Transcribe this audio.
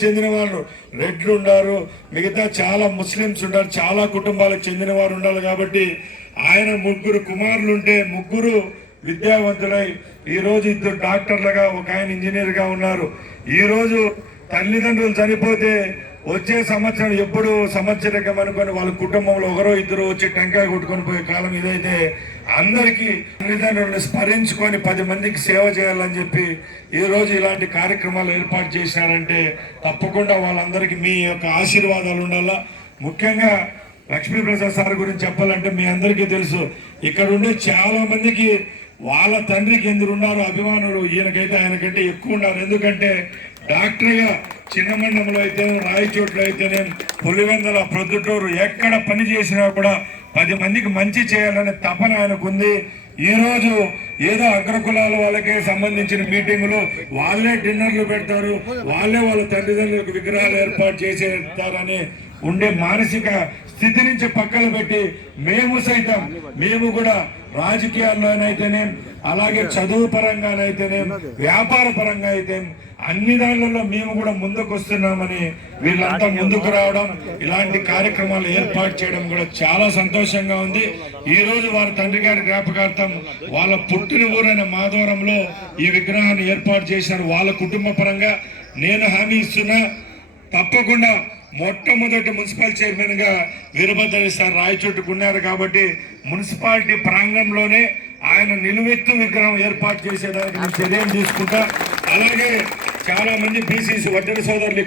చెందిన వాళ్ళు రెడ్లు ఉన్నారు మిగతా చాలా ముస్లిమ్స్ ఉన్నారు చాలా కుటుంబాలకు చెందిన వారు ఉండాలి కాబట్టి ఆయన ముగ్గురు కుమారులు ఉంటే ముగ్గురు విద్యావంతులై ఈరోజు ఇద్దరు డాక్టర్లుగా ఒక ఆయన ఇంజనీర్గా ఉన్నారు ఈరోజు తల్లిదండ్రులు చనిపోతే వచ్చే సంవత్సరం ఎప్పుడు సంవత్సరకం అనుకొని వాళ్ళ కుటుంబంలో ఒకరో ఇద్దరు వచ్చి టెంకాయ కొట్టుకొని పోయే కాలం ఇదైతే అందరికీ తల్లిదండ్రులను స్మరించుకొని పది మందికి సేవ చేయాలని చెప్పి ఈరోజు ఇలాంటి కార్యక్రమాలు ఏర్పాటు చేశారంటే తప్పకుండా వాళ్ళందరికీ మీ యొక్క ఆశీర్వాదాలు ఉండాలా ముఖ్యంగా లక్ష్మీప్రసాద్ సార్ గురించి చెప్పాలంటే మీ అందరికీ తెలుసు ఇక్కడ ఉండే చాలా మందికి వాళ్ళ తండ్రికి ఎందుకు ఉన్నారు అభిమానులు ఈయనకైతే ఆయనకంటే ఎక్కువ ఉన్నారు ఎందుకంటే డాక్టర్గా మండలంలో అయితే రాయచోట్లో అయితే పులివెందల ప్రొద్దుటూరు ఎక్కడ పని చేసినా కూడా పది మందికి మంచి చేయాలనే తపన ఆయనకుంది ఈరోజు ఏదో అగ్రకులాల వాళ్ళకే సంబంధించిన మీటింగులు వాళ్ళే డిన్నర్లు పెడతారు వాళ్ళే వాళ్ళ తల్లిదండ్రులకు విగ్రహాలు ఏర్పాటు చేసేస్తారని ఉండే మానసిక స్థితి నుంచి పక్కన పెట్టి మేము సైతం మేము కూడా రాజకీయాల్లోనైతేనే అలాగే చదువు పరంగానైతేనే వ్యాపార పరంగా అయితే అన్ని దానిలలో మేము కూడా ముందుకు వస్తున్నామని వీళ్ళంతా ముందుకు రావడం ఇలాంటి కార్యక్రమాలు ఏర్పాటు చేయడం కూడా చాలా సంతోషంగా ఉంది ఈ రోజు వారి తండ్రి గారి జ్ఞాపకార్థం వాళ్ళ పుట్టిన ఊరైన మాధవరంలో ఈ విగ్రహాన్ని ఏర్పాటు చేశారు వాళ్ళ కుటుంబ పరంగా నేను హామీ ఇస్తున్నా తప్పకుండా మొట్టమొదటి మున్సిపల్ గా వీరభద్ర సార్ రాయచోటుకున్నారు కాబట్టి మున్సిపాలిటీ ప్రాంగంలోనే ఆయన నిలువెత్తు విగ్రహం ఏర్పాటు చేసేదానికి చర్యలు తీసుకుంటా అలాగే చాలా మంది బీసీసీ వడ్డడి సోదరులు